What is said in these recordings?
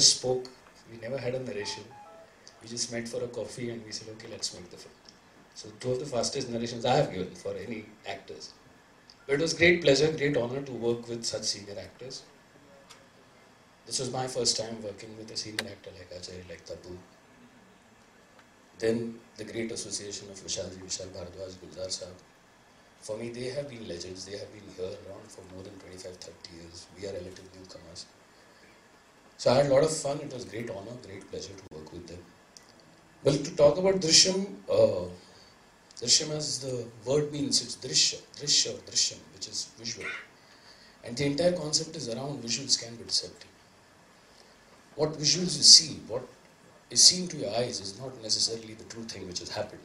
Spoke, we never had a narration. We just met for a coffee and we said, okay, let's make the film. So two of the fastest narrations I have given for any actors. But it was great pleasure, great honor to work with such senior actors. This was my first time working with a senior actor like Ajay, like Tabu. Then the great association of Vishal Bhardwaj, Gulzar Saab. For me, they have been legends. They have been here around for more than 25-30 years. We are relative newcomers. So I had a lot of fun. It was great honor, great pleasure to work with them. Well, to talk about Drishyam, Drishyam as the word means, it's Drishya or Drishyam, which is visual. And the entire concept is around visuals can be deceptive. What visuals you see, what is seen to your eyes is not necessarily the true thing which has happened.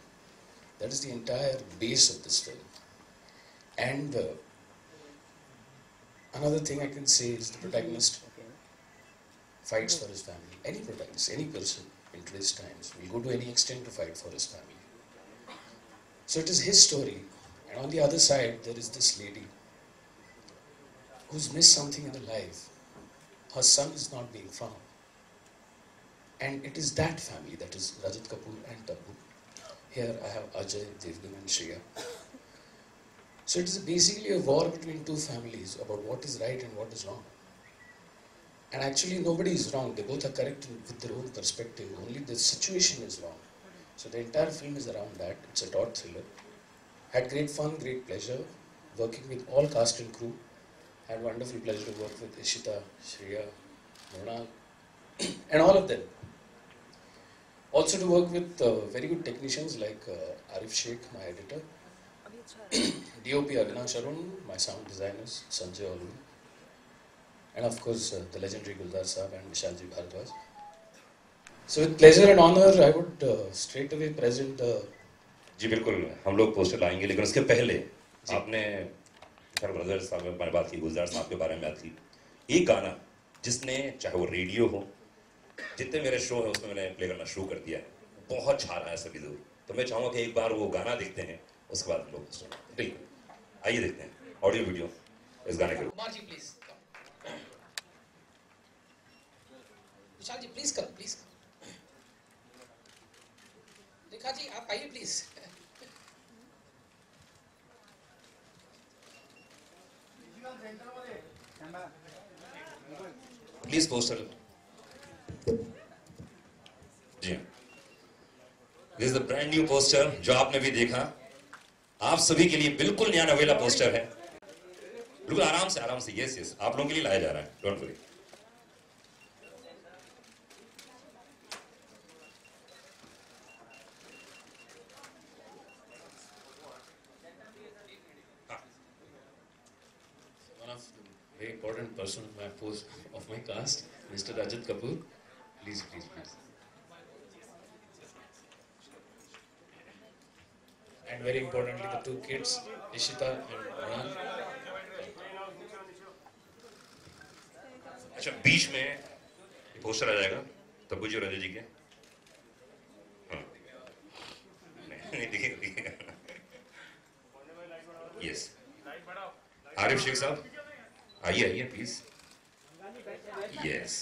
That is the entire base of this film. And another thing I can say is the protagonist fights for his family. Any protagonist, any person in today's times will go to any extent to fight for his family. So it is his story. And on the other side, there is this lady who's missed something in her life. Her son is not being found. And it is that family, that is Rajat Kapoor and Tabu. Here I have Ajay, Devgan and Shreya. So it is basically a war between two families about what is right and what is wrong. And actually nobody is wrong, they both are correct with their own perspective, only the situation is wrong. So the entire film is around that, it's a dot thriller. Had great fun, great pleasure, working with all cast and crew. Had wonderful pleasure to work with Ishita, Shreya, Mona, and all of them. Also to work with very good technicians like Arif Sheikh, my editor, DOP Avinash Arun, my sound designers, Sanjay Alun, and of course the legendary Gulzar Saab and Vishalji Bhardwaj. So with pleasure and honor, I would straight away present the... जी बिल्कुल, हम लोग poster लाएंगे, लेकिन उसके पहले आपने sir brother साहब में मैंने बात की, गुलजार साहब के बारे में बात की। एक गाना जिसने, चाहे वो रेडियो हो, जितने मेरे शो है उसमें मैंने प्ले करना शुरू कर दिया है, बहुत छा रहा है सभी लोग। तो मैं चाहूँगा कि एक बार वो गाना देखते हैं, उसके बाद हम लोग ठीक, आइए देखते हैं ऑडियो वीडियो इस गाने के। Kumar ji please, Vishal ji please come, please come. Rekha ji आप आइए प्लीज। प्लीज पोस्टर जी, this is the brand new poster जो आपने भी देखा, आप सभी के लिए बिल्कुल नया नवेला पोस्टर है। बिल्कुल आराम से, यस यस, आप लोगों के लिए लाया जा रहा है, don't worry. Very important person of my cast, Mr. Rajat Kapoor. Please. And very importantly, the two kids, Ishita and Anand. अच्छा, बीच में पोस्टर आ जाएगा तब्बू जी और रजत जी के। हाँ, नहीं दिखेगा। यस, आरिफ शेख साहब आइए प्लीज। यस,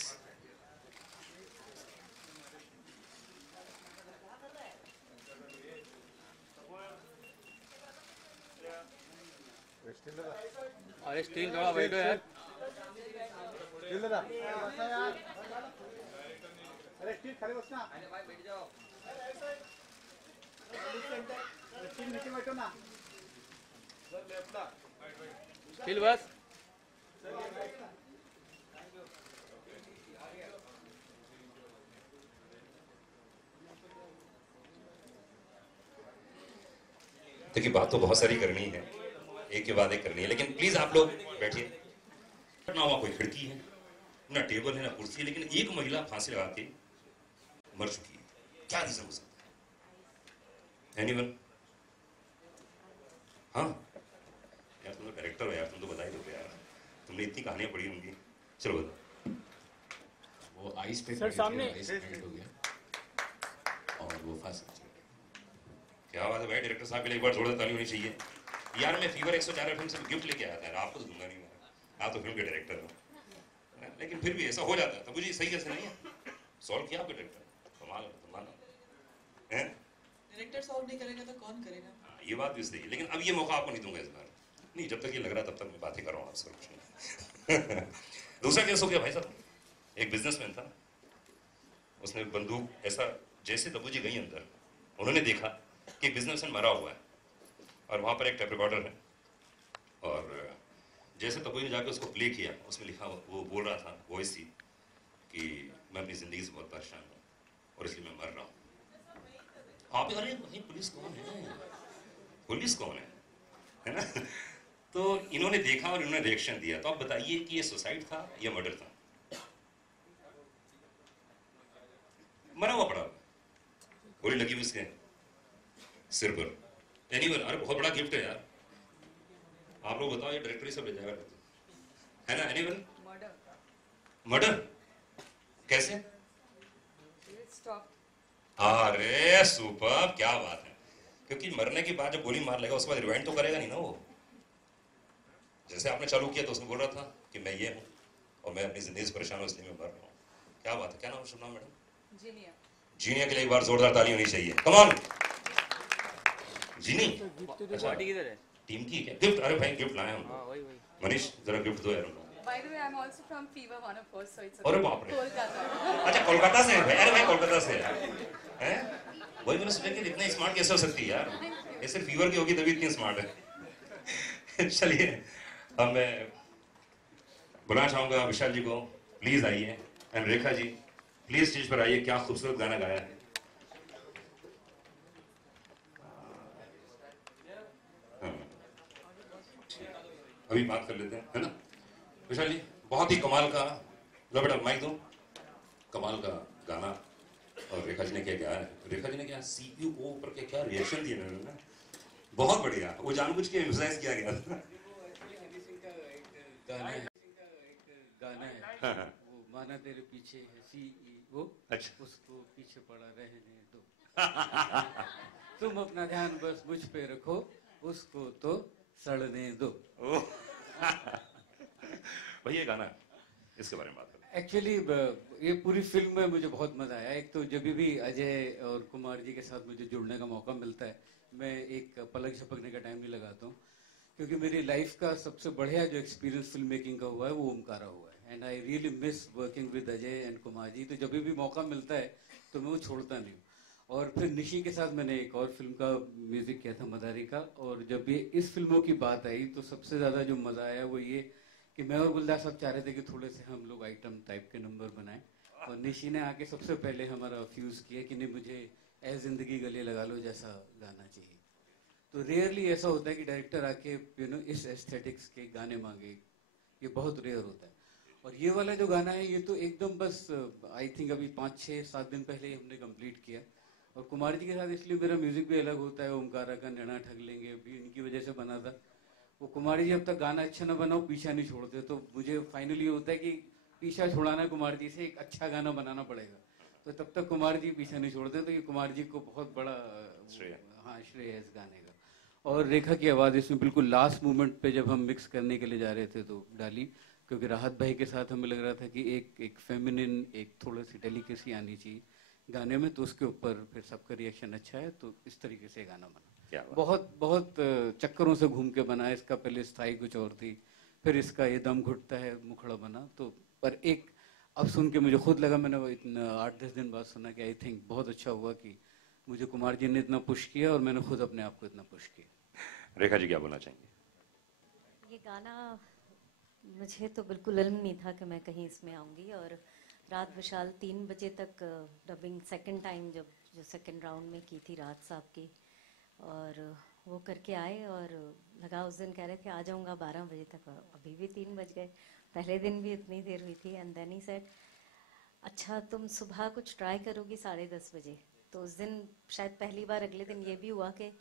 अरे स्टील थोड़ा बैठो यार। अरे स्टील खाली बस ना, बैठ जाओ। स्टील नीचे बैठो ना, स्टील बस। देखिए बात तो बहुत सारी करनी है, एक के बाद एक करनी है, लेकिन प्लीज आप लोग बैठिए। ना वहां कोई खिड़की है, ना टेबल है, ना कुर्सी है, लेकिन एक महिला फांसी लगा के मर चुकी है। क्या रीजन हो सकता है? एनीवन? हाँ यार, तुम तो डायरेक्टर हो यार, तुम तो बता ही दोगे यार, तुमने इतनी कहानियां पढ़ी होंगी। चलो बताओ। वो आइस पे सर सामने हो गया और वो फांसी। क्या बात है भाई, डायरेक्टर साहब के लिए एक बार जोरदार ताली होनी चाहिए यार। मैं फीवर 104 एफएम से गिफ्ट लेके आया था यार, आपको तो दूंगा नहीं मैं, आप तो फिल्म के डायरेक्टर हो, लेकिन फिर भी ऐसा हो जाता है। तो मुझे सही कैसे नहीं है, सॉल्व किया आपके डायरेक्टर, कमाल है। डायरेक्टर सॉल्व नहीं करेगा तो कौन करेगा? ये बात भी सही है, लेकिन अब ये मौका आपको नहीं दूंगा इस बार। नहीं, जब तक ये लग रहा तब तक मैं बातें कर रहा हूँ आपसे कुछ नहीं। दूसरा केस हो गया भाई साहब, एक बिजनेसमैन था, उसने बंदूक ऐसा, जैसे तब्बू जी गई अंदर, उन्होंने देखा कि बिजनेसमैन मरा हुआ है और वहाँ पर एक टेप रिकॉर्डर है, और जैसे तब्बू ने जाकर उसको प्ले किया, उसमें लिखा, वो बोल रहा था, वॉइस थी कि मैं अपनी ज़िंदगी से बहुत परेशान हूँ और इसलिए मैं मर रहा हूँ। आप अरे भाई पुलिस कौन है, पुलिस कौन है ना? तो इन्होंने देखा और इन्होंने रिएक्शन दिया। तो आप बताइए कि ये सुसाइड था या मर्डर था? मरा हुआ पड़ा, गोली लगी हुई उसके सिर पर। एनीवन, अरे बहुत बड़ा गिफ्ट है यार, आप लोग बताओ, ये डायरेक्टर ही सब ले जाएगा है ना? एनीवन? मर्डर कैसे? अरे सुपर, क्या बात है, क्योंकि मरने के बाद जब गोली मार लेगा उसके बाद रिवाइंड तो करेगा नहीं ना वो। जैसे आपने चालू किया तो उसमें बोल रहा था कि मैं ये हूँ और मैं अपनी जिंदगी से परेशान हूँ इसलिए मैं मर रहा हूँ। क्या बात है, क्या नाम सुना मैडम? जीनिया। जीनिया के लिए एक बार जोरदार ताली होनी चाहिए, कम ऑन। जीनी पार्टी किधर है? टीम की क्या गिफ्ट? अरे भाई गिफ्ट लाए हम। हाँ वही। मनीष जरा गिफ्ट दो यार उनको। By the way, I'm also from Fever 104, so it's अरे बाप रे, Kolkata. अच्छा कोलकाता से है। अरे भाई कोलकाता से है, वही मैंने सोचा कि इतना स्मार्ट कैसे हो सकती है यार, ये सिर्फ फीवर की होगी तभी इतनी स्मार्ट है। चलिए अब मैं बुलाना चाहूंगा विशाल जी को, प्लीज आइए, and Rekha ji please stage पर आइए। क्या खूबसूरत गाना गाया है। अभी बात कर लेते हैं, है ना विशाल जी? बहुत ही कमाल का, लो बेटा माइक दो, कमाल का गाना। और रेखा जी ने क्या गाया है, रेखा जी ने क्या सीईओ पर क्या रिएक्शन दिए ना, बहुत बढ़िया, वो जानबूझ के एम्फसाइज किया गया था। गाना है हाँ, हाँ। वो माना तेरे पीछे है सी वो अच्छा। उसको पीछे पड़ा रहने दो तुम अपना ध्यान बस मुझ पे रखो उसको तो सड़ने दो। ओह। भैया ये गाना, इसके बारे में बात करें। एक्चुअली ये पूरी फिल्म में मुझे बहुत मजा आया। एक तो जब भी अजय और कुमार जी के साथ मुझे जुड़ने का मौका मिलता है, मैं एक पलक झपकने का टाइम नहीं लगाता हूँ, क्योंकि मेरी लाइफ का सबसे बढ़िया जो एक्सपीरियंस फिल्म मेकिंग का हुआ है वो ओमकारा हुआ है। And I really miss working with Ajay and Kumar ji. तो जब भी मौका मिलता है तो मैं वो छोड़ता नहीं हूँ। और फिर निशी के साथ मैंने एक और फिल्म का म्यूजिक किया था, मदारी का। और जब ये इस फिल्मों की बात आई तो सबसे ज्यादा जो मजा आया वो ये कि मैं और गुलदार साहब चाह रहे थे कि थोड़े से हम लोग आइटम टाइप के नंबर बनाएं, और निशी ने आके सबसे पहले हमारा फ्यूज किया कि नहीं, मुझे ए जिंदगी गले लगा लो जैसा गाना चाहिए। तो रेयरली ऐसा होता है कि डायरेक्टर आके इस एस्थेटिक्स के गाने मांगे, ये बहुत रेयर होता है। और ये वाला जो गाना है ये तो एकदम बस आई थिंक अभी 5-6-7 दिन पहले ही हमने कंप्लीट किया। और कुमार जी के साथ इसलिए मेरा म्यूजिक भी अलग होता है, ओमकारा का नैना ठग लेंगे भी इनकी वजह से बना था। वो कुमार जी जब तक गाना अच्छा ना बनाओ पीछा नहीं छोड़ते, तो मुझे फाइनली होता है कि पीछा छुड़ाना कुमार जी से, एक अच्छा गाना बनाना पड़ेगा। तो तब तक कुमार जी पीछा नहीं छोड़ते, तो ये कुमार जी को बहुत बड़ा श्रेय। हाँ श्रेय है इस गाने का। और रेखा की आवाज़ इसमें बिल्कुल लास्ट मोमेंट पे जब हम मिक्स करने के लिए जा रहे थे तो डाली, क्योंकि राहत भाई के साथ हमें लग रहा था कि एक फेमिनिन, एक थोड़ी सी डेलिकेसी आनी चाहिए गाने में, तो उसके ऊपर फिर सबका रिएक्शन अच्छा है, तो इस तरीके से गाना बना। क्या बात। बहुत बहुत चक्करों से घूम के बना। इसका पहले स्थाई कुछ और थी, फिर इसका ये दम घुटता है मुखड़ा बना। तो पर एक अब सुन के मुझे खुद लगा, मैंने वो इतना 8-10 दिन बाद सुना कि आई थिंक बहुत अच्छा हुआ कि मुझे कुमार जी ने इतना पुश किया और मैंने खुद अपने आप को इतना पुश किया। रेखा जी क्या बोलना चाहेंगे? ये गाना मुझे तो बिल्कुल इल्म नहीं था कि मैं कहीं इसमें आऊंगी। और रात विशाल 3 बजे तक डबिंग सेकंड टाइम जो सेकंड राउंड में की थी रात साहब की, और वो करके आए और लगा उस दिन कह रहे थे आ जाऊंगा 12 बजे तक, अभी भी 3 बज गए। पहले दिन भी इतनी देर हुई थी। एंड देन ही सेड अच्छा तुम सुबह कुछ ट्राई करोगी 10:30 बजे। तो उस दिन शायद पहली बार अगले दिन ये भी हुआ कि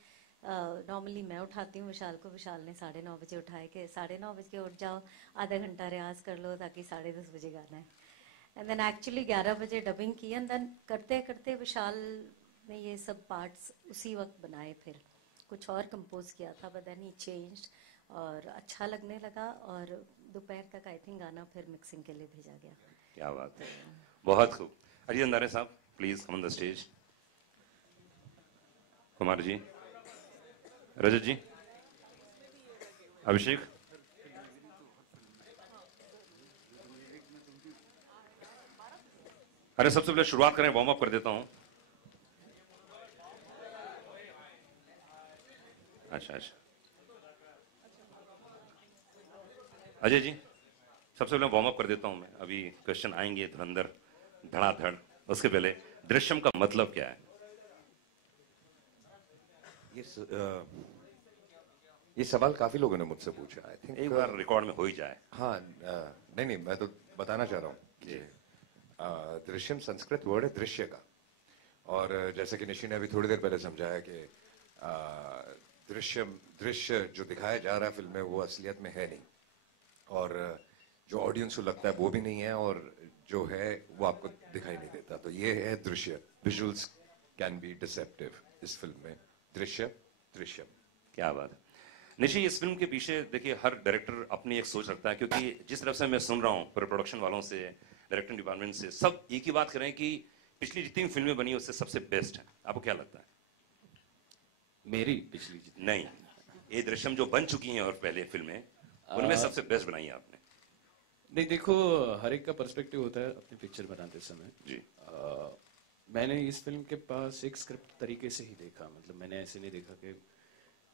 नॉर्मली मैं उठाती हूँ विशाल को, विशाल ने 9:30 बजे उठाए कि 9:30 बजे उठ जाओ, आधा घंटा रियाज कर लो ताकि 10:30 बजे गाना है। एंड देन एक्चुअली 11 बजे डबिंग की। एंड देन करते करते विशाल ने ये सब पार्ट्स उसी वक्त बनाए, फिर कुछ और कंपोज किया था, बट देन ही चेंज्ड और अच्छा लगने लगा। और दोपहर तक आई थिंक गाना फिर मिक्सिंग के लिए भेजा गया। क्या बात है, बहुत खूब। अजय अंधारे साहब please come on the stage. Kumar ji, Rajat ji, Abhishek. अरे सबसे पहले शुरुआत करें, वार्म अप कर देता हूं। अच्छा अच्छा, अजय जी सबसे पहले वार्म अप कर देता हूं मैं। अभी क्वेश्चन आएंगे धुरंधर धड़ाधड़, उसके पहले दृश्यम का मतलब क्या है? ये सवाल काफी लोगों ने मुझसे पूछा। आई थिंक एक बार रिकॉर्ड में हो ही जाए। हाँ, नहीं मैं तो बताना चाह रहा हूँ कि दृश्यम संस्कृत वर्ड है दृश्य का। और जैसे कि निशी ने अभी थोड़ी देर पहले समझाया कि दृश्य जो दिखाया जा रहा है फिल्म में वो असलियत में है नहीं, और जो ऑडियंस को लगता है वो भी नहीं है, और जो है वो आपको दिखाई नहीं देता। तो ये है दृश्य। विजुअल्स कैन बी डिसेप्टिव इस फिल्म में। दृश्यम। क्या बात है। निशी, इस फिल्म के पीछे देखिए हर डायरेक्टर अपनी एक सोच रखता है, क्योंकि जिस तरफ से मैं सुन रहा हूँ पूरे प्रोडक्शन वालों से, डायरेक्टिंग डिपार्टमेंट से, सब एक ही बात कर रहे हैं कि पिछली जितनी फिल्में बनी उससे सबसे बेस्ट है। आपको क्या लगता है? मेरी पिछली जितनी नहीं, ये दृश्यम जो बन चुकी हैं और पहले फिल्में, उनमें सबसे बेस्ट बनाई है आपने। नहीं, देखो हर एक का पर्सपेक्टिव होता है अपनी पिक्चर बनाते समय जी। मैंने इस फिल्म के पास एक स्क्रिप्ट तरीके से ही देखा। मतलब मैंने ऐसे नहीं देखा कि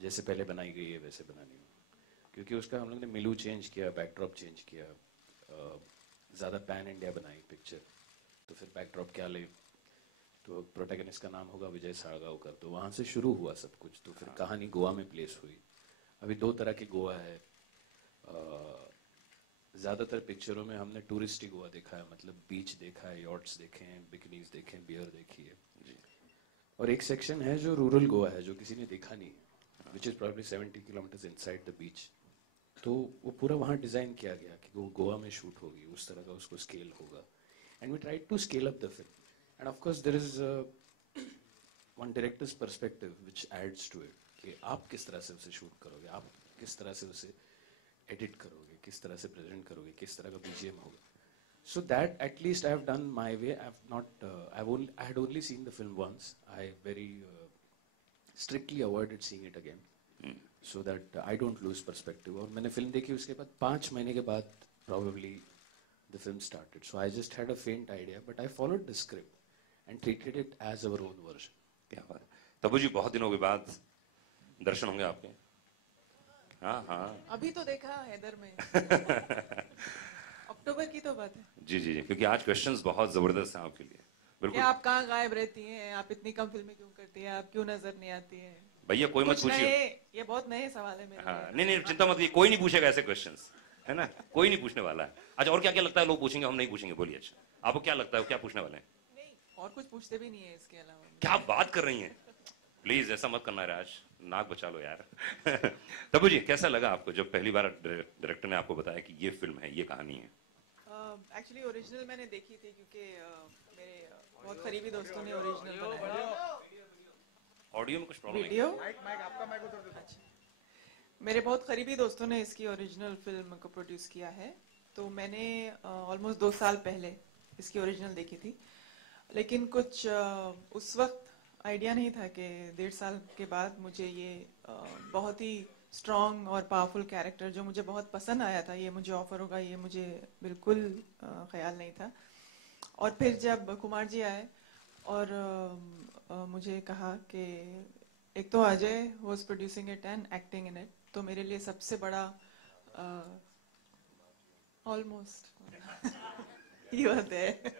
जैसे पहले बनाई गई है वैसे बनानी हो, क्योंकि उसका हम लोग ने मिलू चेंज किया, बैकड्रॉप चेंज किया, ज़्यादा पैन इंडिया बनाई पिक्चर। तो फिर बैकड्रॉप क्या ले, तो प्रोटैगनिस्ट का नाम होगा विजय साळगावकर, तो वहाँ से शुरू हुआ सब कुछ। तो फिर कहानी गोवा में प्लेस हुई। अभी 2 तरह की गोवा है। ज़्यादातर पिक्चरों में हमने टूरिस्टी गोवा देखा है, मतलब बीच देखा है, यॉट्स देखे हैं, बिकनीज देखे हैं, बियर देखी है। और एक सेक्शन है जो रूरल गोवा है, जो किसी ने देखा नहीं है। Which is probably 70 kilometres inside the beach. तो वो पूरा वहाँ डिज़ाइन किया गया कि वो गोवा में शूट होगी, उस तरह का उसको स्केल होगा। And we tried to scale up the film and of course there is one director's perspective which adds to it कि आप किस तरह से उसे शूट करोगे, आप किस तरह से उसे एडिट करोगे, किस तरह से प्रेजेंट करोगे, किस तरह का बीजीएम होगा। So that at least I have done my way. I've not. I had only seen the film once. I very strictly avoided seeing it again, so that I don't lose perspective. और मैंने film देखी उसके बाद 5 महीने के बाद probably the film started. So I just had a faint idea, but I followed the script and treated it as our own version. क्या बात है। तब्बू जी, बहुत दिनों के बाद दर्शन होंगे आपके। हाँ हाँ। अभी तो देखा हैदर में। अक्टूबर की तो बात है। जी जी जी, क्योंकि आज क्वेश्चंस बहुत जबरदस्त हैं आपके लिए। बिल्कुल। आप कहाँ गायब रहती हैं, आप इतनी कम फिल्में क्यों करती हैं, आप क्यों नजर नहीं आती हैं? भैया कोई मत पूछिए। ये बहुत नए सवाल है मेरे लिए। हाँ, नहीं नहीं चिंता मत कीजिए, कोई नहीं पूछेगा ऐसे क्वेश्चंस, है ना, कोई नहीं पूछने वाला है। अच्छा, और क्या क्या लगता है लोग पूछेंगे, हम नहीं पूछेंगे, बोलिए। अच्छा, आपको क्या लगता है क्या पूछने वाले हैं? नहीं, और कुछ पूछते भी नहीं है इसके अलावा। क्या बात कर रही हैं? प्लीज ऐसा मत करना राज, नाक बचा लो यार। तब्बू जी, कैसा लगा आपको जब पहली बार डायरेक्टर ने आपको बताया कि ये फिल्म है, ये कहानी है? एक्चुअली ओरिजिनल मैंने देखी थी क्योंकि मेरे बहुत करीबी दोस्तों ने ओरिजिनल बनाया। ऑडियो में कुछ प्रॉब्लम है? वीडियो आपका माइक उधर दो। मेरे बहुत करीबी दोस्तों ने इसकी ओरिजिनल फिल्म को प्रोड्यूस किया है, तो मैंने ऑलमोस्ट 2 साल पहले इसकी ओरिजिनल देखी थी। लेकिन कुछ उस वक्त आइडिया नहीं था कि 1.5 साल के बाद मुझे ये बहुत ही स्ट्रॉन्ग और पावरफुल कैरेक्टर जो मुझे बहुत पसंद आया था, ये मुझे ऑफर होगा, ये मुझे बिल्कुल ख्याल नहीं था। और फिर जब कुमार जी आए और मुझे कहा कि एक तो Ajay was producing it and acting in it, तो मेरे लिए सबसे बड़ा ऑलमोस्ट ही वाज देयर,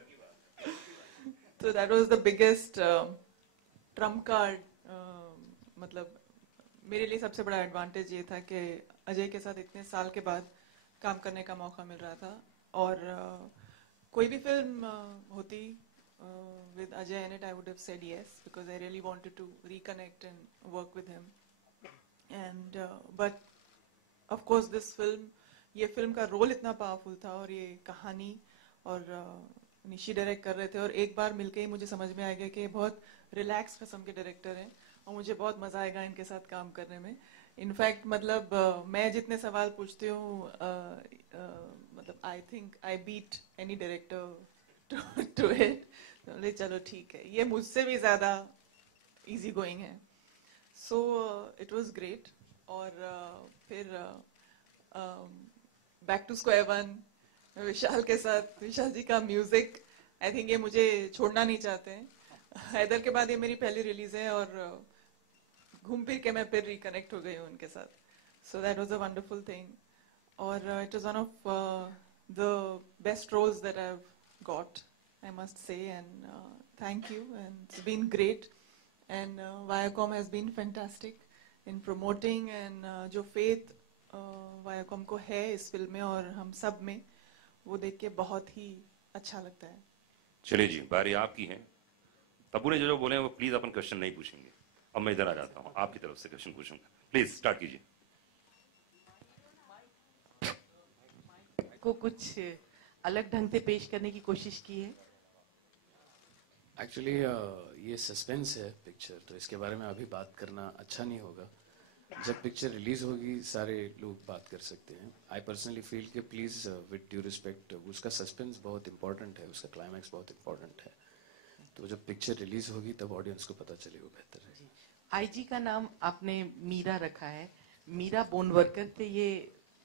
तो that was the biggest Trump card. मतलब मेरे लिए सबसे बड़ा एडवांटेज ये था कि अजय के साथ इतने साल के बाद काम करने का मौका मिल रहा था। और कोई भी फिल्म होती with Ajay in it, I would have said yes because I really wanted to reconnect and work with him. And but of course this film, ये फिल्म का रोल इतना पावरफुल था और ये कहानी और निशी डायरेक्ट कर रहे थे, और एक बार मिलके ही मुझे समझ में आ गया कि बहुत रिलैक्स किस्म के डायरेक्टर हैं और मुझे बहुत मजा आएगा इनके साथ काम करने में। इनफैक्ट मतलब मैं जितने सवाल पूछती हूँ मतलब I think I beat any director to it. चलो ठीक है, ये मुझसे भी ज्यादा इजी गोइंग है। So it was great. और फिर बैक टू स्क्वायर वन विशाल के साथ, विशाल जी का म्यूजिक, आई थिंक ये मुझे छोड़ना नहीं चाहते हैं। हैदर के बाद ये मेरी पहली रिलीज है और घूम फिर के मैं फिर रिकनेक्ट हो गई हूँ उनके साथ। So that was a wonderful thing. और it was one of the best roles that I have got, I must say, and thank you, and it's been great, and Viacom has been fantastic in promoting, and जो faith Viacom को है इस film में और हम सब में, वो देख के बहुत ही अच्छा लगता है। चलिए जी, बारी आपकी है। तब्बू ने जो बोले हैं वो प्लीज अपन क्वेश्चन नहीं पूछेंगे। अब मैं इधर आ जाता हूँ, आपकी तरफ से क्वेश्चन पूछूंगा। प्लीज स्टार्ट कीजिए। को कुछ अलग ढंग से पेश करने की कोशिश की है? एक्चुअली ये सस्पेंस है पिक्चर, तो इसके बारे में अभी बात करना अच्छा नहीं होगा। जब पिक्चर रिलीज होगी सारे लोग बात कर सकते हैं। आई पर्सनली फील कि प्लीज विद ड्यू रिस्पेक्ट, उसका सस्पेंस बहुत इंपॉर्टेंट है, उसका क्लाइमैक्स बहुत इंपॉर्टेंट है, तो जब पिक्चर रिलीज होगी तब ऑडियंस को पता चले, वो बेहतर है। आईजी का नाम आपने मीरा रखा है, मीरा बोन वर्कर से ये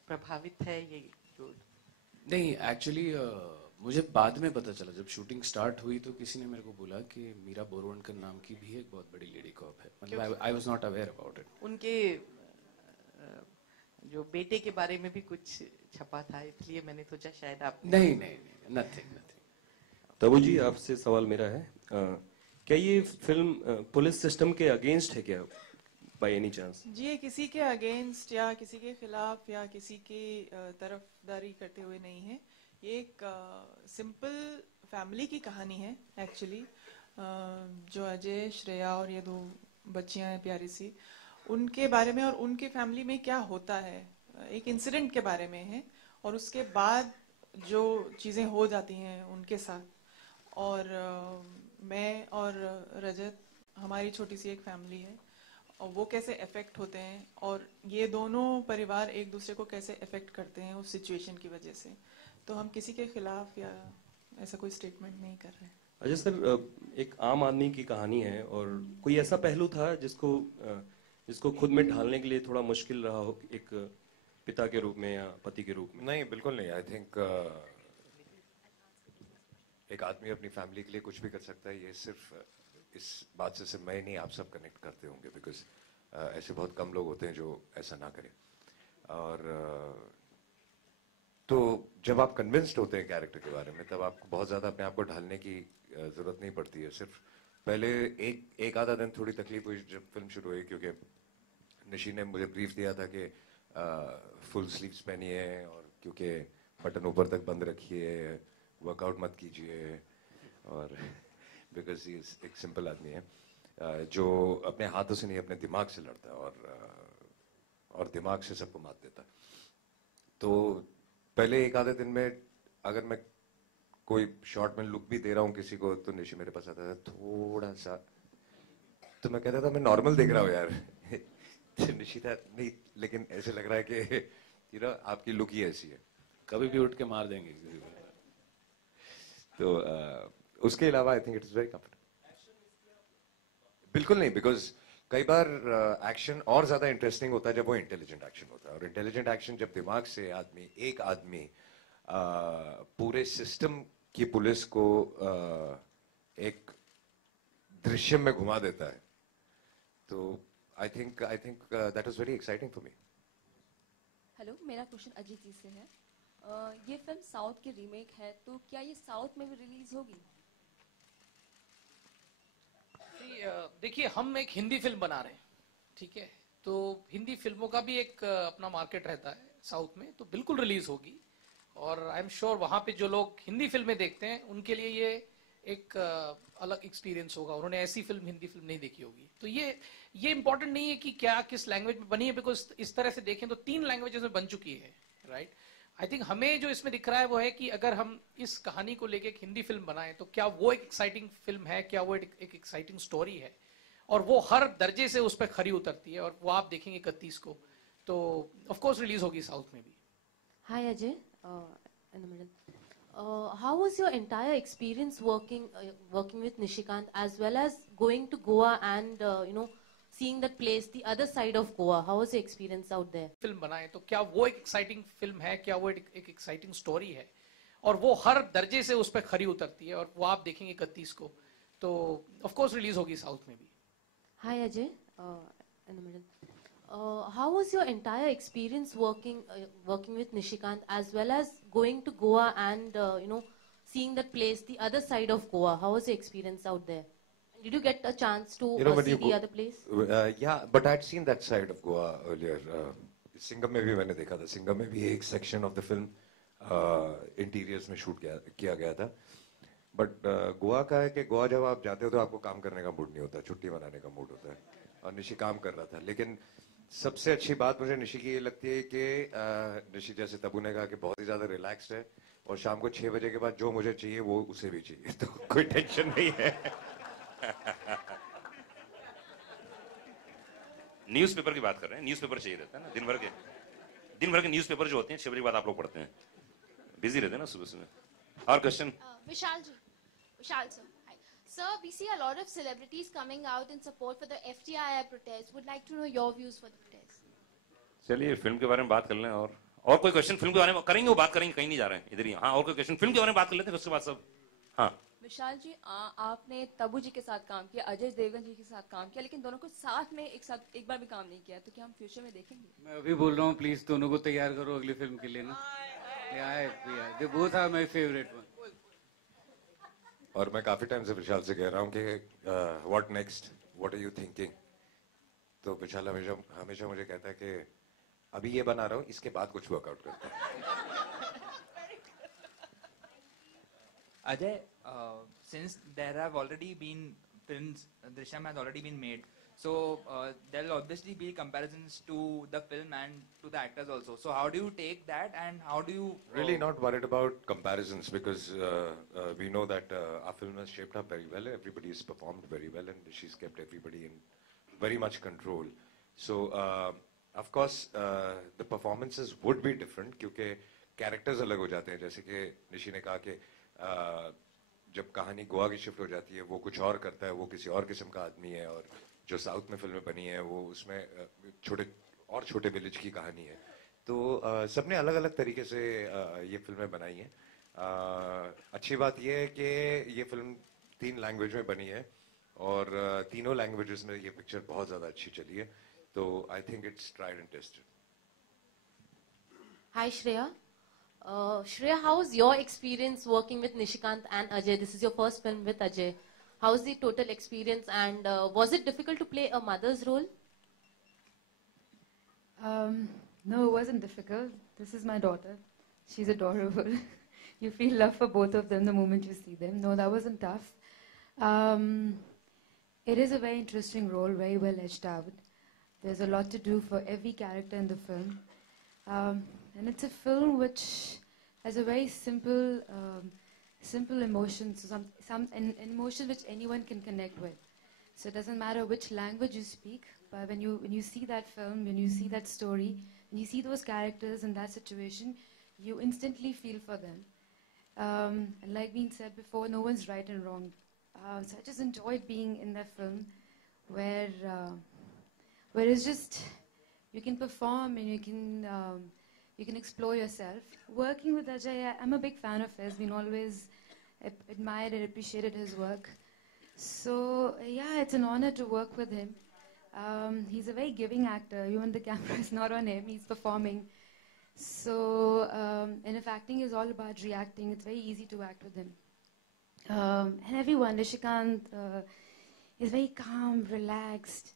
प्रभावित है ये रोल? नहीं, एक्चुअली मुझे बाद में पता चला, जब शूटिंग स्टार्ट हुई तो किसी ने मेरे को बोला कि मीरा बोरवणकर नाम की भी एक बहुत बड़ी लेडी कॉप है। मतलब I was not aware about it. उनके जो बेटे के बारे में भी कुछ छपा था, इसलिए मैंने सोचा शायद आप। नहीं, नथिंग। तब्बू जी, आपसे सवाल मेरा है, क्या ये फिल्म पुलिस सिस्टम के अगेंस्ट है क्या, बाय एनी चांस? जी, ये किसी के अगेंस्ट या किसी के खिलाफ या किसी की तरफदारी करते हुए नहीं है। ये एक सिंपल फैमिली की कहानी है एक्चुअली, जो अजय, श्रेया और ये 2 बच्चियां हैं प्यारी सी, उनके बारे में और उनकी फैमिली में क्या होता है, एक इंसिडेंट के बारे में है, और उसके बाद जो चीज़ें हो जाती हैं उनके साथ। और मैं और रजत, हमारी छोटी सी एक फैमिली है, और वो कैसे अफेक्ट होते हैं, और ये दोनों परिवार एक दूसरे को कैसे अफेक्ट करते हैं उस सिचुएशन की वजह से। तो हम किसी के खिलाफ या ऐसा कोई स्टेटमेंट नहीं कर रहे हैं। अजय सर, एक आम आदमी की कहानी है, और कोई ऐसा पहलू था जिसको खुद में ढालने के लिए थोड़ा मुश्किल रहा हो, एक पिता के रूप में या पति के रूप में? नहीं, बिल्कुल नहीं। आई थिंक एक आदमी अपनी फैमिली के लिए कुछ भी कर सकता है। ये सिर्फ इस बात से सिर्फ मैं नहीं, आप सब कनेक्ट करते होंगे, बिकॉज ऐसे बहुत कम लोग होते हैं जो ऐसा ना करें। और तो जब आप कन्विंस्ड होते हैं कैरेक्टर के बारे में, तब आपको बहुत ज़्यादा अपने आप को ढालने की ज़रूरत नहीं पड़ती है। सिर्फ पहले एक आधा दिन थोड़ी तकलीफ हुई जब फिल्म शुरू हुई, क्योंकि निशी ने मुझे ब्रीफ दिया था कि फुल स्लीव्स पहनिए, और क्योंकि बटन ऊपर तक बंद रखिए, वर्कआउट मत कीजिए, और बिकॉज ये एक सिंपल आदमी है जो अपने हाथों से नहीं अपने दिमाग से लड़ता है, और दिमाग से सबको मात देता है। तो पहले एक आधे दिन में अगर मैं कोई शॉर्ट में लुक भी दे रहा हूँ किसी को, तो निशी मेरे पास आता था थोड़ा सा, तो मैं कहता था मैं नॉर्मल देख रहा हूँ यार। निशी था नहीं, लेकिन ऐसे लग रहा है कि आपकी लुक ही ऐसी है, कभी भी उठ के मार देंगे किसी को। तो उसके अलावा I think it is very comfortable. बिल्कुल नहीं, बिकॉज कई बार एक्शन और ज्यादा इंटरेस्टिंग होता है जब वो इंटेलिजेंट एक्शन होता है, और इंटेलिजेंट एक्शन जब दिमाग से एक आदमी पूरे सिस्टम की पुलिस को एक दृश्य में घुमा देता है, तो I think that was very exciting for me. Hello, मेरा क्वेश्चन अजीत जी से है। ये फिल्म साउथ की रीमेक है, तो क्या ये साउथ में भी रिलीज होगी? देखिए, हम एक हिंदी फिल्म बना रहे हैं, ठीक है, तो हिंदी फिल्मों का भी एक अपना मार्केट रहता है साउथ में, तो बिल्कुल रिलीज होगी। और आई एम श्योर वहां पे जो लोग हिंदी फिल्में देखते हैं उनके लिए ये एक अलग एक्सपीरियंस होगा, उन्होंने ऐसी फिल्म हिंदी फिल्म नहीं देखी होगी। तो ये इंपॉर्टेंट नहीं है कि क्या किस लैंग्वेज में बनी है, बिकॉज इस तरह से देखें तो 3 लैंग्वेजेस में बन चुकी है, राइट। आई थिंक हमें जो इसमें दिख रहा है वो है कि अगर हम इस कहानी को लेके एक हिंदी फिल्म बनाएं तो क्या वो एक एक्साइटिंग फिल्म है, क्या वो एक एक्साइटिंग स्टोरी है, और वो हर दर्जे से उस पर खरी उतरती है, और वो आप देखेंगे 31 को, तो ऑफ कोर्स रिलीज होगी साउथ में भी। Hi Ajay, in the middle. How was your entire experience working with Nishikant, as well as going to Goa and seeing that place, the other side of Goa? How was your experience out there? Film बनाए तो क्या वो एक exciting film है, क्या वो एक exciting story है, और वो हर दर्जे से उस पर खरी उतरती है, और वो आप देखेंगे 31 को, तो ऑफ कोर्स रिलीज होगी साउथ में भी। Hi Ajay, in the middle. How was your entire experience working with Nishikant, as well as going to Goa and seeing that place, the other side of Goa? How was your experience out there? Did you get a chance to see the other place? Yeah, but I'd seen that side of Goa earlier. Singham में भी मैंने देखा था। सिंगम में भी एक section of the film interiors में shoot किया गया था। बट गोवा का है कि गोवा जब आप जाते हो तो आपको काम करने का मूड नहीं होता, छुट्टी मनाने का मूड होता है, और निशी काम कर रहा था। लेकिन सबसे अच्छी बात मुझे निशी की ये लगती है कि निशी, जैसे तबू ने कहा, कि बहुत ही ज्यादा रिलैक्स्ड है, और शाम को 6 बजे के बाद जो मुझे चाहिए वो उसे भी चाहिए, तो कोई टेंशन नहीं है। न्यूज़पेपर की बात कर रहे हैं, न्यूज़पेपर चाहिए रहता है ना, दिन भर के न्यूज़पेपर जो होते हैं 6 बजे के बाद आप लोग पढ़ते हैं, बिजी रहते हैं ना सुबह सुबह। और question? Vishal sir. Hi. Sir, we see a lot of celebrities coming out in support for the FTII protest. Would like to know your views for the protest. चलिए फिल्म के बारे में बात कर लें। और कोई क्वेश्चन फिल्म के बारे में करेंगे, वो बात करेंगे, कहीं नहीं जा रहे हैं, इधर ही। हाँ, और कोई क्वेश्चन फिल्म के बारे में बात कर लेते हैं, उसके बाद सब। हाँ विशाल जी, आपने तबू जी के साथ काम किया, अजय देवगन जी के साथ काम किया, लेकिन दोनों को साथ में एक बार भी काम नहीं किया, तो क्या हम फ्यूचर में देखेंगे? मैं अभी बोल रहा हूँ, प्लीज दोनों को तैयार करो अगली फिल्म के लिए ना। They both are my favourite one. और मैं काफी टाइम से विशाल से कह रहा हूँ कि what next, what are you thinking, तो विशाल हमेशा मुझे कहता है कि अभी ये बना रहा हूँ, इसके बाद कुछ वर्कआउट करता हूँ। Ajay, since there have already been films, Drishyam has already been made, So there'll obviously be comparisons to the film and to the actors also. So how do you take that, and how do you Really not worried about comparisons, because we know that our film has shaped up very well. Everybody has performed very well, and she's kept everybody in very much control. So of course the performances would be different, क्योंकि characters अलग हो जाते हैं. जैसे कि निशी ने कहा कि जब कहानी गोवा की शिफ्ट हो जाती है, वो कुछ और करता है, वो किसी और किस्म का आदमी है, और जो साउथ में फिल्में बनी है वो उसमें छोटे विलेज की कहानी है. तो सबने अलग अलग तरीके से ये फिल्में बनाई हैं. अच्छी बात ये है कि ये फिल्म 3 लैंग्वेज में बनी है, और तीनों लैंग्वेजेस में ये पिक्चर बहुत ज़्यादा अच्छी चली है. तो I think it's tried and tested. Hi Shreya. Shreya, how's your experience working with Nishikant and Ajay? This is your first film with Ajay. How's the total experience, and was it difficult to play a mother's role? No, it wasn't difficult. This is my daughter. She's adorable. You feel love for both of them the moment you see them. No, that wasn't tough. It is a very interesting role, very well edged out. There's a lot to do for every character in the film. And it's a film which has a very simple emotion, so an emotion which anyone can connect with. So it doesn't matter which language you speak, but when you see that film, when you see that story, when you see those characters in that situation, you instantly feel for them. And like being said before, no one's right and wrong. So I just enjoyed being in that film where it's just, you can perform and you can explore yourself. Working with Ajay, I'm a big fan of his. Been always admired and appreciated his work. So yeah, it's an honor to work with him. He's a very giving actor. Even the camera is not on him, he's performing. So, and if acting is all about reacting, it's very easy to act with him. And everyone, Nishikant is very calm, relaxed.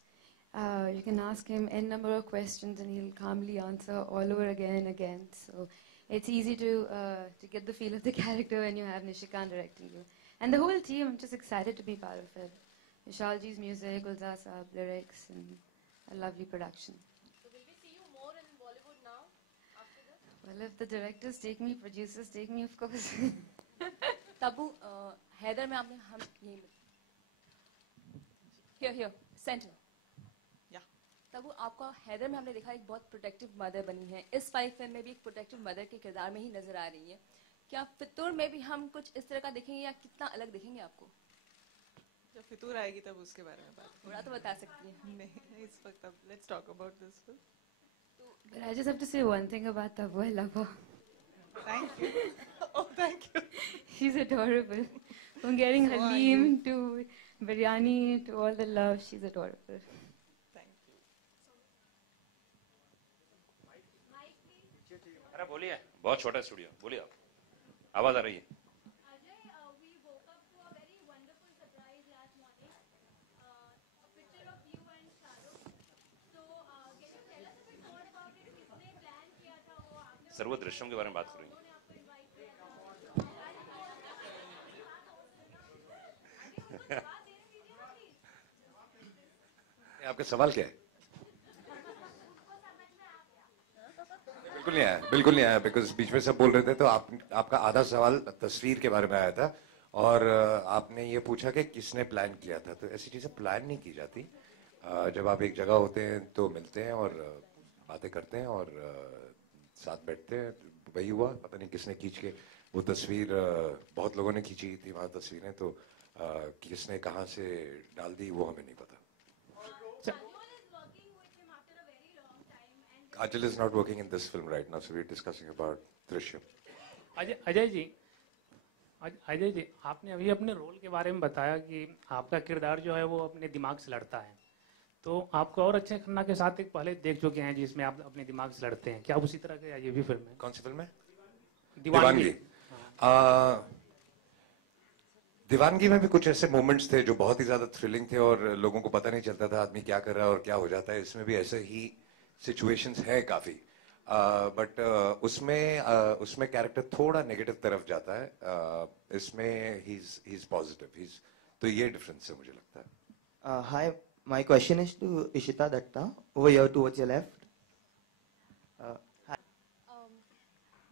You can ask him n number of questions and he'll calmly answer all over again and again. So it's easy to get the feel of the character when you have Nishikant directing you. And the whole team, I'm just excited to be part of it. Vishalji's music, Gulzar Saab, lyrics, and a lovely production. So will we see you more in Bollywood now, after this? Well, if the directors take me, producers take me, of course. Tabu Haider में आपने हम ये here center Tabu आपका हैदर में हमने देखा एक बहुत प्रोटेक्टिव मदर बनी है. इस वाली फिल्म में भी एक प्रोटेक्टिव मदर के किरदार में ही नजर आ रही है. क्या फितूर में भी हम कुछ इस तरह का देखेंगे या कितना अलग देखेंगे आपको? जब फितूर आएगी तब उसके बारे में बात थोड़ा तो बता सकती हैं. नहीं इस वक्त अब let's talk about this film. But I just have to say one thing about Tabu. I love her. Thank you. Oh, thank you. She's adorable. From getting So Halim to biryani to all the love, she's adorable. अरे बोलिए, बहुत छोटा studio, बोलिए आप. आवाज आ रही है. Sir वो दृश्यम के बारे में बात करेंगे. आपका सवाल क्या है? बिल्कुल नहीं आया बिकॉज बीच में सब बोल रहे थे तो आपका आधा सवाल तस्वीर के बारे में आया था और आपने ये पूछा कि किसने प्लान किया था. तो ऐसी चीजें प्लान नहीं की जाती. जब आप एक जगह होते हैं तो मिलते हैं और बातें करते हैं और साथ बैठते हैं. वही हुआ. पता नहीं किसने खींच के वो तस्वीर, बहुत लोगों ने खींची थी वहाँ तस्वीरें, तो किसने कहाँ से डाल दी वो हमें नहीं पता. Kajal is not working in this film right now, so we're discussing about Drishyam. Ajay ji, आपने अभी अपने रोल के बारे में बताया कि आपका किरदार जो है वो अपने दिमाग से लड़ता है. तो आपको और अक्षय खन्ना के साथ एक पहले देख चुके हैं जिसमें आप अपने दिमाग से लड़ते हैं. क्या आप उसी तरह के ये भी फिल्म है? कौन सी फिल्म है? दीवानगी. दीवानगी में भी कुछ ऐसे मोमेंट्स थे जो बहुत ही ज्यादा थ्रिलिंग थे और लोगों को पता नहीं चलता था आदमी क्या कर रहा है और क्या हो जाता है. इसमें भी ऐसे ही सिचुएशंस है काफी, बट उसमें कैरेक्टर थोड़ा नेगेटिव तरफ जाता है. इसमें ही इज पॉजिटिव. तो ये डिफरेंस है मुझे लगता है. Hi, My question is to Ishita Datta, over here towards your left.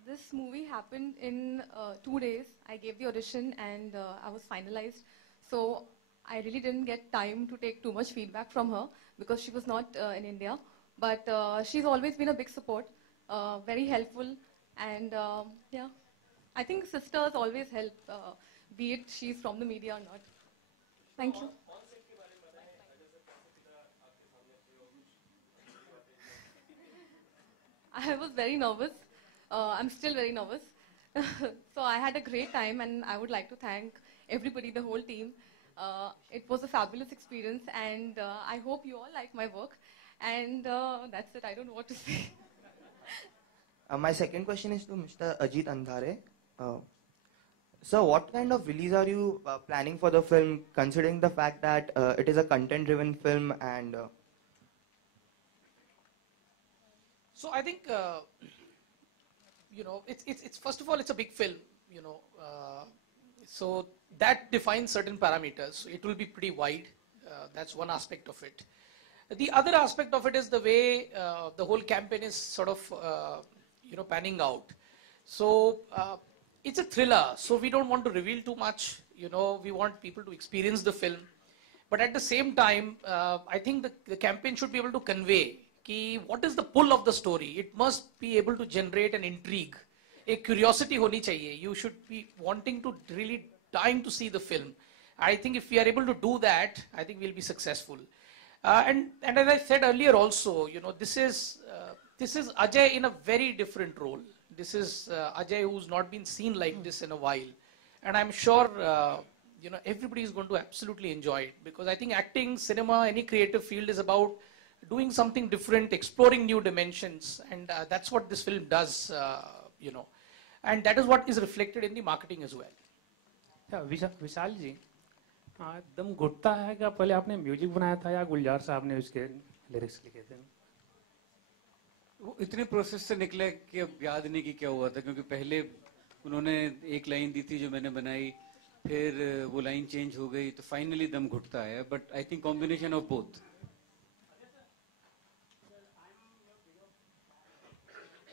This movie happened in 2 days. I gave the audition and I was finalized. So I really didn't get time to take too much feedback from her because she was not in India. But she's always been a big support, very helpful. And yeah, I think sisters always help, be it she's from the media or not. Thank you. I was very nervous. I'm still very nervous. So I had a great time and I would like to thank everybody, the whole team. It was a fabulous experience and I hope you all like my work. And that's it, I don't know what to say. My second question is to Mr. Ajit Andhare. Sir, what kind of release are you planning for the film, considering the fact that it is a content-driven film and... So I think, you know, it's first of all, it's a big film, you know, so that defines certain parameters. So it will be pretty wide. That's one aspect of it. The other aspect of it is the way the whole campaign is sort of, you know, panning out. So it's a thriller, so we don't want to reveal too much. You know, we want people to experience the film. But at the same time, I think the campaign should be able to convey what is the pull of the story. It must be able to generate an intrigue. A curiosity honi chahiye. You should be wanting to really dying to see the film. I think if we are able to do that, I think we'll be successful. And as I said earlier also, you know, this is Ajay in a very different role. This is Ajay who's not been seen like this in a while. And I'm sure, you know, everybody is going to absolutely enjoy it, because I think acting, cinema, any creative field is about doing something different, exploring new dimensions. And that's what this film does, you know. And that is what is reflected in the marketing as well. विशाल जी, दम घुटता है क्या पहले आपने music बनाया था या गुलजार साहब ने उसके लिरिक्स लिखे थे? वो इतने प्रोसेस से निकले कि अब याद नहीं कि क्या हुआ था, क्योंकि पहले उन्होंने एक लाइन दी थी जो मैंने बनाई, फिर वो लाइन चेंज हो गई, तो फाइनली दम घुटता है. But I think combination of both.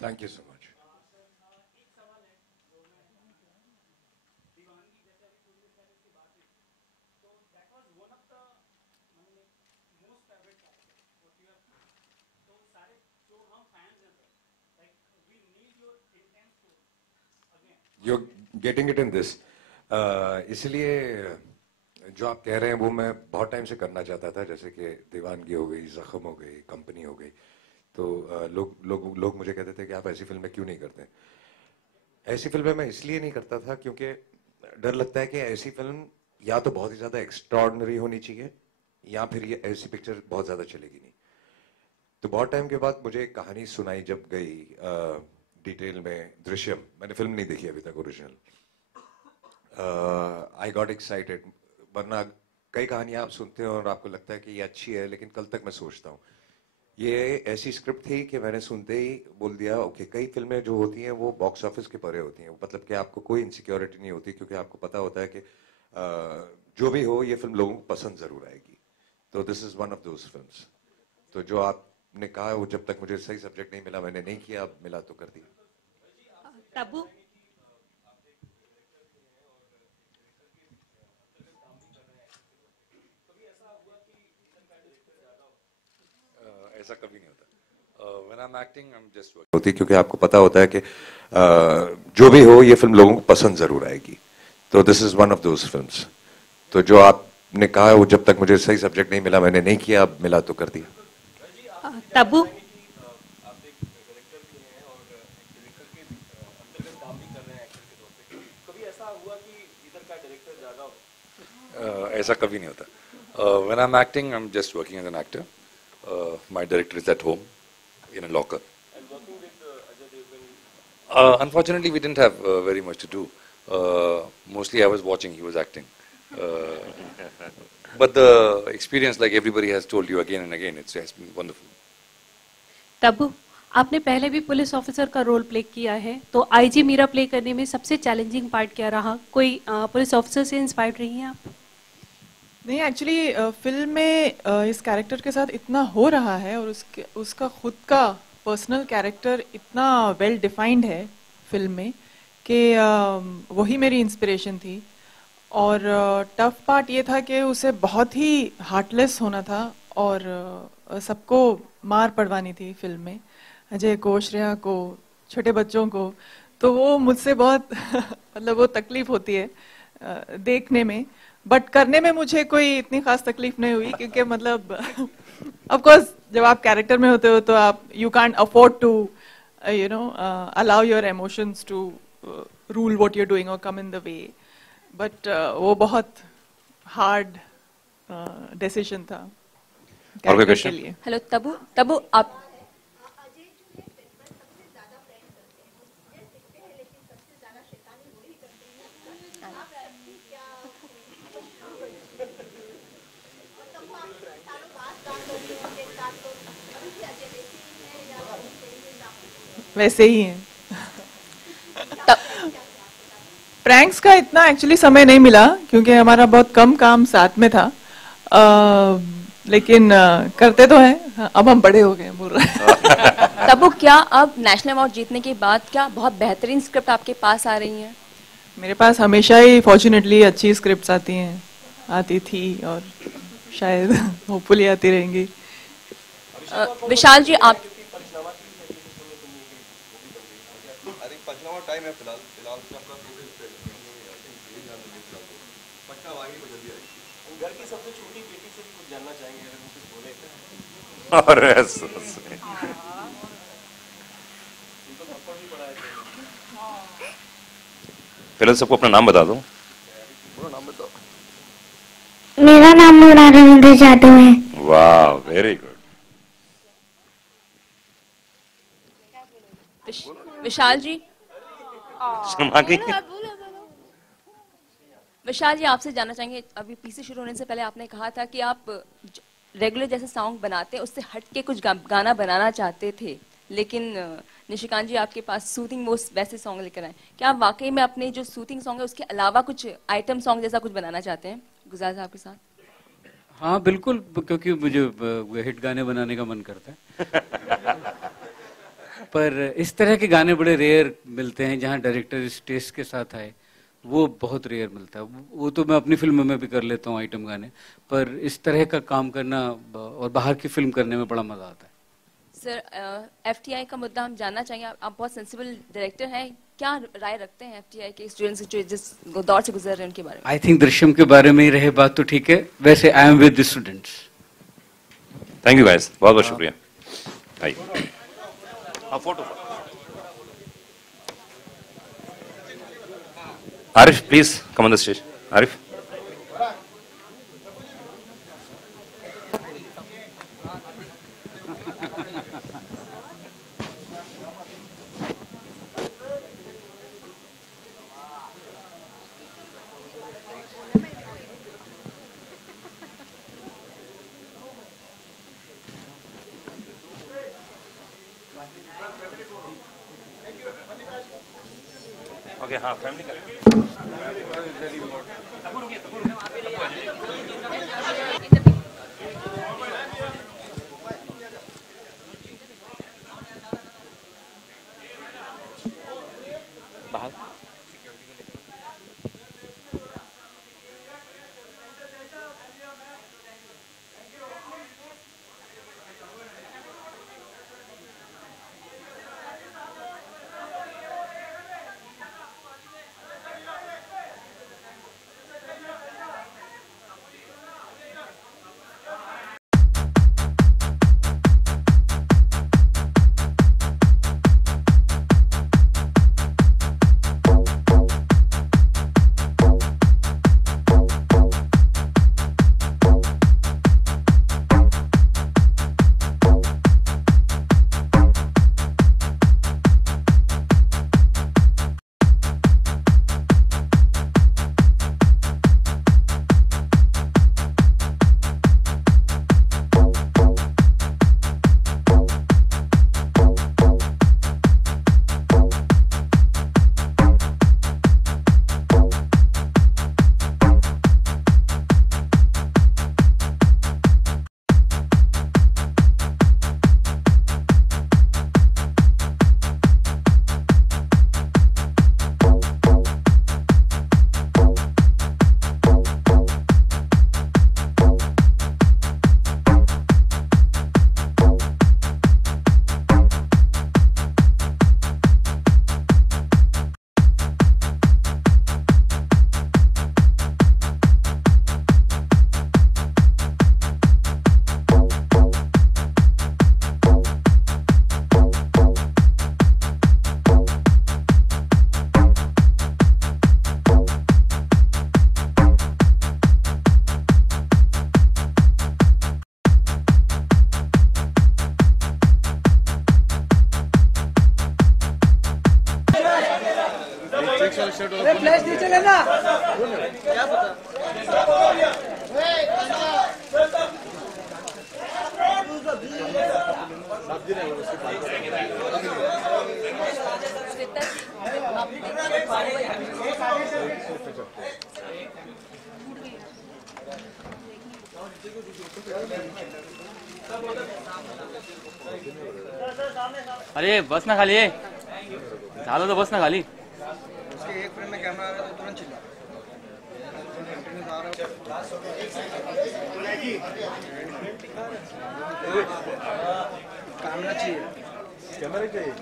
Thank you so much. You're getting it in this. इसलिए जो आप कह रहे हैं वो मैं बहुत टाइम से करना चाहता था, जैसे कि दीवानगी हो गई, जख्म हो गई, कंपनी हो गई. तो लोग मुझे कहते थे कि आप ऐसी फिल्में क्यों नहीं करते. ऐसी फिल्में मैं इसलिए नहीं करता था क्योंकि डर लगता है कि ऐसी फिल्म या तो बहुत ही ज़्यादा एक्स्ट्राऑर्डिनरी होनी चाहिए या फिर ये ऐसी पिक्चर बहुत ज़्यादा चलेगी नहीं. तो बहुत टाइम के बाद मुझे एक कहानी सुनाई जब गई डिटेल में, दृश्यम. मैंने फिल्म नहीं देखी अभी तक ओरिजिनल. I got excited. वरना कई कहानियाँ आप सुनते हो और आपको लगता है कि ये अच्छी है, लेकिन कल तक मैं सोचता हूँ. ये ऐसी स्क्रिप्ट थी कि मैंने सुनते ही बोल दिया ओके. कई फिल्में जो होती हैं वो बॉक्स ऑफिस के परे होती हैं, मतलब कि आपको कोई इनसिक्योरिटी नहीं होती, क्योंकि आपको पता होता है कि जो भी हो ये फिल्म लोगों को पसंद जरूर आएगी. तो this is one of those films. तो जो आपने कहा वो जब तक मुझे सही सब्जेक्ट नहीं मिला मैंने नहीं किया, अब मिला तो कर दिया. तब्बू ऐसा कभी नहीं होता. When I'm acting, I'm just working. होती, क्योंकि आपको पता होता है कि जो भी हो ये फिल्म लोगों को पसंद जरूर आएगी. तो this is one of those films. तो जो आपने कहा वो जब तक मुझे सही सब्जेक्ट नहीं मिला मैंने नहीं किया, अब मिला तो कर दिया. तब्बू ऐसा कभी नहीं होता. When I'm acting, I'm just working as an actor. My director is at home in a locker. And working with Ajay Devgan? Unfortunately, we didn't have very much to do. Mostly I was watching, he was acting. But the experience, like everybody has told you again and again, has been wonderful. Tabu, आपने पहले भी police officer का role play किया है, तो IG Meera play करने में सबसे चैलेंजिंग पार्ट क्या रहा? कोई पुलिस ऑफिसर से इंस्पायर्ड रही हैं आप? नहीं, एक्चुअली फिल्म में इस कैरेक्टर के साथ इतना हो रहा है और उसका खुद का पर्सनल कैरेक्टर इतना वेल डिफाइंड है फिल्म में कि वही मेरी इंस्पिरेशन थी। और टफ पार्ट ये था कि उसे बहुत ही हार्टलेस होना था और सबको मार पड़वानी थी फिल्म में, अजय को, श्रेया को, छोटे बच्चों को। तो वो मुझसे बहुत मतलब वो तकलीफ होती है देखने में, बट करने में मुझे कोई इतनी खास तकलीफ नहीं हुई क्योंकि मतलब ऑफ कोर्स जब आप कैरेक्टर में होते हो तो आप you can't afford to you know allow your emotions to rule what you are doing और कम इन द वे, बट वो बहुत हार्ड डिसीजन था। और कोई क्वेश्चन? हेलो तबू आप वैसे ही है। प्रैंक्स का इतना एक्चुअली समय नहीं मिला क्योंकि हमारा बहुत कम काम साथ में था, लेकिन करते तो हैं। अब हम बड़े हो गए बोल रहे। तबू क्या अब नेशनल अवार्ड जीतने के बाद क्या बहुत बेहतरीन स्क्रिप्ट आपके पास आ रही हैं? मेरे पास हमेशा ही फॉर्चुनेटली अच्छी स्क्रिप्ट्स आती हैं, आती थी और शायद होपफुली आती रहेंगी। विशाल जी आप टाइम है फिलहाल घर की सबसे छोटी बेटी से भी कुछ जानना चाहेंगे अगर वो कुछ बोले। अरे पहले सबको अपना नाम बता दो। मेरा नाम नूरा रविंद्र जादव है। वाह, वेरी गुड। विशाल जी विशाल जी आपसे जानना चाहेंगे, अभी पीसी शुरू होने से पहले आपने कहा था कि आप रेगुलर जैसे सॉन्ग बनाते उससे हट के कुछ गाना बनाना चाहते थे, लेकिन निशिकांत जी आपके पास सूथिंग वो वैसे सॉन्ग लेकर आए। क्या आप वाकई में अपने जो सूथिंग सॉन्ग है उसके अलावा कुछ आइटम सॉन्ग जैसा कुछ बनाना चाहते हैं गुलजार साहब के साथ? हाँ बिल्कुल, क्योंकि मुझे हिट गाने बनाने का मन करता है। पर इस तरह के गाने बड़े रेयर मिलते हैं जहाँ डायरेक्टर इस टेस्ट के साथ आए, वो बहुत रेयर मिलता है। वो तो मैं अपनी फिल्म में भी कर लेता हूँ आइटम गाने, पर इस तरह का काम करना और बाहर की फिल्म करने में बड़ा मजा आता है। सर एफटीआई का मुद्दा हम जानना चाहेंगे, आप बहुत सेंसिबल डायरेक्टर हैं, क्या राय रखते हैं एफटीआई के स्टूडेंट्स जो जिस दौर से गुजर रहे हैं उनके बारे में? आई थिंक दृश्यम के बारे में ही रहे बात तो ठीक है, वैसे I am with the students. Thank you guys, बहुत बहुत शुक्रिया। आइए photo. Arif please come on the stage. Arif okay, हाँ फैमिली का अरे फ्लैश नीचे लेना क्या अरे बस ना खाली है, झालं तो बस ना खाली. उसके एक फ्रेम में कैमरा आ रहा है तो तुरंत चिल्ला कैमरा चाहिए, कैमरा चाहिए.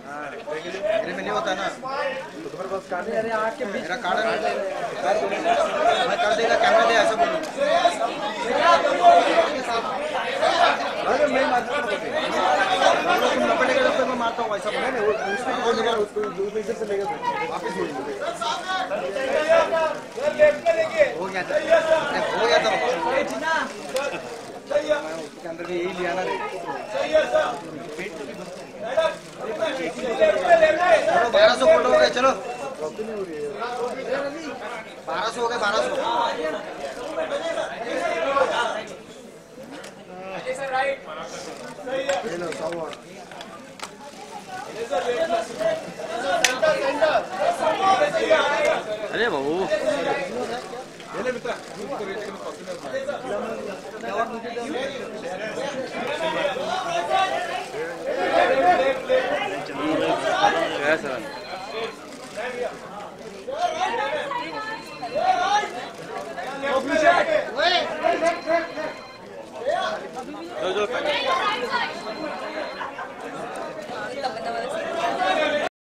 मेरे में नहीं होता ना तो तुम्हारे पास कार्ड है. अरे आके मेरा कार्ड है, मैं कर देगा कैमरा दे ऐसा बोलो. अरे मैं मारता हूँ, तुम लपटेगा तो मैं मारता हूँ ऐसा बोलो. नहीं उसको बोल देगा, उसको इधर से लेगा वापस बोल देगा. हो गया था, हो गया था उसके अंदर भी यही लिया ना रे. 1200 फोटो हो गए, चलो 1200 हो गए, 1200. अरे बाबू मित्र